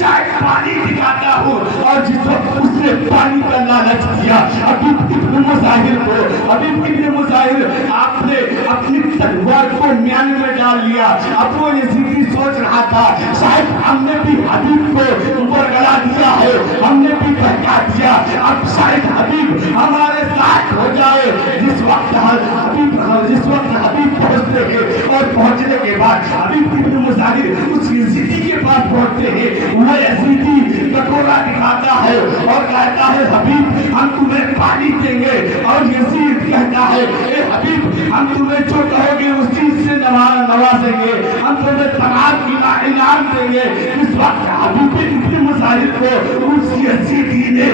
شاید پانی دکھاتا ہوں، اور جس وقت اس نے پانی کا لالچ دیا حبیب ابن مظاہر کو، حبیب ابن مظاہر آپ نے اپنی تلوار کو میان میں ڈال لیا۔ اب وہ یزیدی سوچ رہا تھا شاید ہم نے بھی حبیب کو برگلا دیا ہے، ہم نے بھی بہکا دیا، اب شاید حبیب ہمارے ساتھ ہو جائے۔ جس وقت حبیب پہنچتے ہیں اور پہنچنے کے بعد حبیب ابن مظاہر اس یزیدی کے پاس پہنچتے ہیں، وہ یزیدی کٹورا دکھاتا ہے اور کہتا ہے حبیب ہم تمہیں پانی دیں گے، اور یزید کہتا ہے اے حبیب ہم تمہیں جو کہو گے اس چیز سے نوازیں گے، ہم تمہیں تمام انعام دیں گے۔ اس وقت حبیب ابن مظاہر کو اس یزیدی نے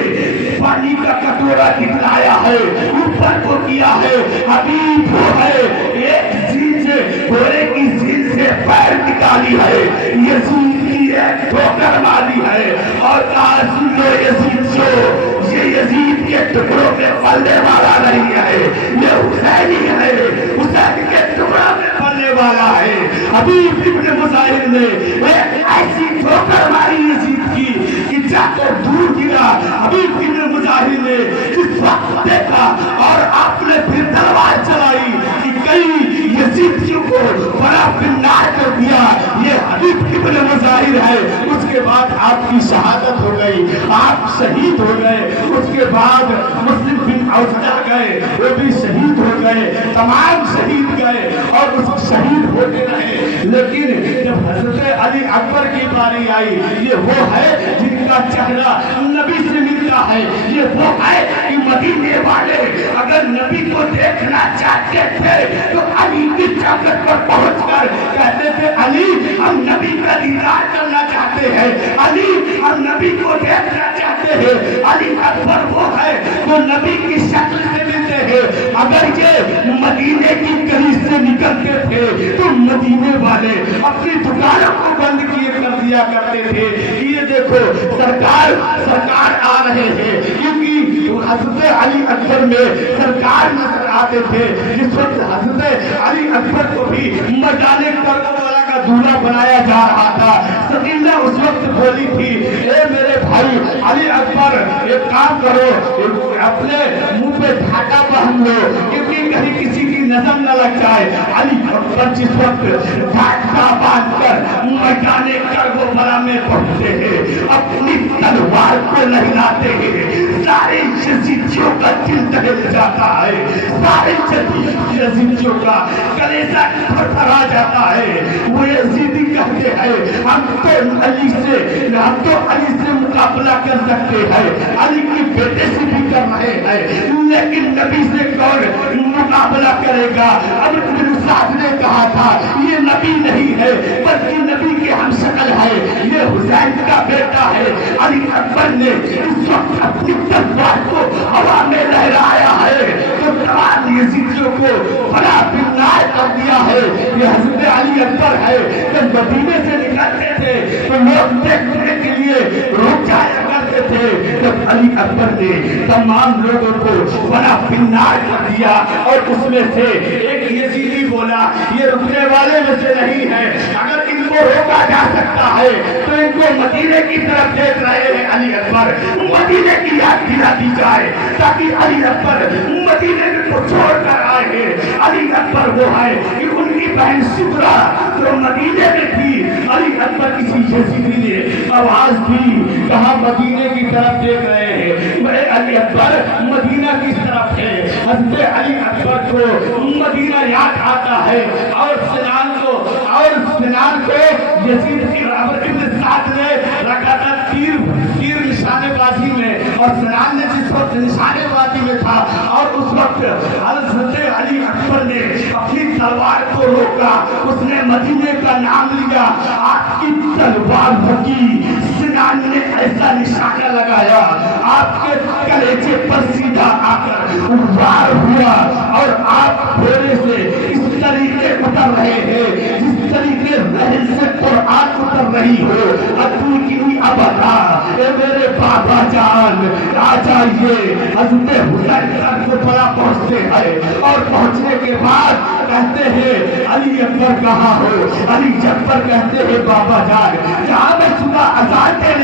پانی کا کٹورا دکھلایا ہے، اوپر کو کیا ہے، حبیب وہ ہے ایک چیز گھوڑے کی زین سے پیر نکالی ہے، یزید کی ایک ٹھوکر ماری ہے اور کہا سن لو یزید جو یہ یزید کے ٹکڑوں میں پلنے والا نہیں ہے، یہ حسینی ہے، حسین کے ٹکڑوں میں پلنے والا ہے۔ حبیب ابن مظاہر نے ایک ایسی ٹھوکر ماری یزید کی کہ جا کر دور گرا۔ حبیب ابن مظاہر نے اس وقت دیکھا اور آپ نے پھر تلوار چلائی کہ کئی یزیدیوں کو بڑا پنار کر دیا، یہ حبیب ابن مظاہر ہے۔ اس کے بعد آپ کی شہادت ہو گئی، آپ شہید ہو گئے۔ اس کے بعد مسلم بن اوسطا گئے، وہ بھی شہید ہو گئے، تمام شہید گئے اور اس شہید ہوتے رہے۔ لیکن جب حضرت علی اکبر کی باری آئی، یہ وہ ہے جن کا چہرہ نبی سے ملتا ہے، یہ وہ ہے کہ مدینے والے اگر نبی کو دیکھنا چاہتے تھے تو علی کی چوکھٹ پر پہنچ کر کہتے تھے علی ہم نبی کا دیدار کرنا چاہتے ہیں، علی ہم نبی کو دیکھنا چاہتے ہیں۔ علی اکبر وہ ہے جو نبی کی شکل سے ملتے ہیں۔ اگر یہ مدینے کی گلی سے نکلتے تھے تو مدینے والے اپنی دکانوں کو بند کیے کر دیا کرتے تھے، یہ دیکھو سرکار آ رہے ہیں، کیونکہ حضرت علی اکبر میں سرکار نظر آتے تھے۔ جس وقت حضرت علی اکبر کو بھی میدان کربلا کا دولہا بنایا جا رہا تھا، سکینہ اس وقت بولی تھی اے میرے بھائی علی اکبر ایک کام کرو، اپنے منہ پہ ڈھاکا پہن لو کیونکہ کہیں کسی کی نظر نہ لگ جائے۔ علی اکبر جس وقت ڈھاکا باندھ کر میدان کربلا میں پہنچتے ہیں، اپنی تلوار کو لہراتے ہیں، سارے یزیدیوں کا دل دہل جاتا ہے، سارے یزیدیوں کا کلیجہ تھرتھرا جاتا ہے۔ وہ یزیدی کہتے ہیں ہم تو علی سے مقابلہ کر سکتے ہیں، علی کے بیٹے سے بھی کر رہے ہیں، لیکن نبی سے کون مقابلہ کرے گا؟ ابو بکر صاحب نے کہا تھا یہ نبی نہیں ہے بلکہ نبی کے ہم شکل ہے، یہ حسین کا بیٹا ہے۔ علی اکبر نے اس وقت اپنی تلوار کو ہوا میں لہرایا ہے تو تمام یزیدیوں کو بڑا بنائے کر دیا ہے۔ یہ حضرت علی اکبر ہے، جب مدینے سے نکلتے تھے تو لوگ دیکھنے کے لیے رک جایا کرتے تھے۔ جب علی اکبر نے تمام لوگوں کو بڑا بنائے کر دیا اور اس میں سے ایک یزیدی بولا یہ رکنے والے میں سے نہیں ہے، اگر ان کو روکا جا سکتا ہے تو ان کو مدینے کی طرف دیکھ رہے ہیں علی اکبر، مدینے کی یاد دلا دی جائے تاکہ علی اکبر مدینے کو چھوڑ کر آئے ہیں۔ علی اکبر وہ ہے کہ ان کی بہن سدرا جو مدینے میں تھی، علی اکبر کسی یزیدی نے آواز دی کہاں مدینے کی طرف دیکھ رہے ہیں، میں علی اکبر مدینہ کی طرف ہے۔ حضرت علی اکبر کو مدینہ یاد آتا ہے اور سنان کو یزید کی ابن سعد نے رکھا تھا تیر نشانے بازی میں، اور سنان نے جس وقت نشانے بازی میں تھا اور اس وقت حضرت علی اکبر نے اپنی تلوار کو روکا، اس نے مدینے کا نام لیا، آپ کی تلوار بھکی، سنان نے ایسا نشانہ لگایا آپ کے کلیجے پر سیدھا آ کر وار ہوا اور آپ گھوڑے سے اس طریقے اتر رہے ہیں جس طریقے رحل سے قرآن اتر رہی ہو۔ ابو کی ابدا اے میرے بابا جان آ جائیے۔ حضرت حسین تک کو بڑا پہنچتے ہیں اور پہنچنے کے بعد کہتے ہیں علی اکبر کہاں ہو؟ علی اکبر کہتے ہیں بابا جان جہاں میں صبح اذان دینے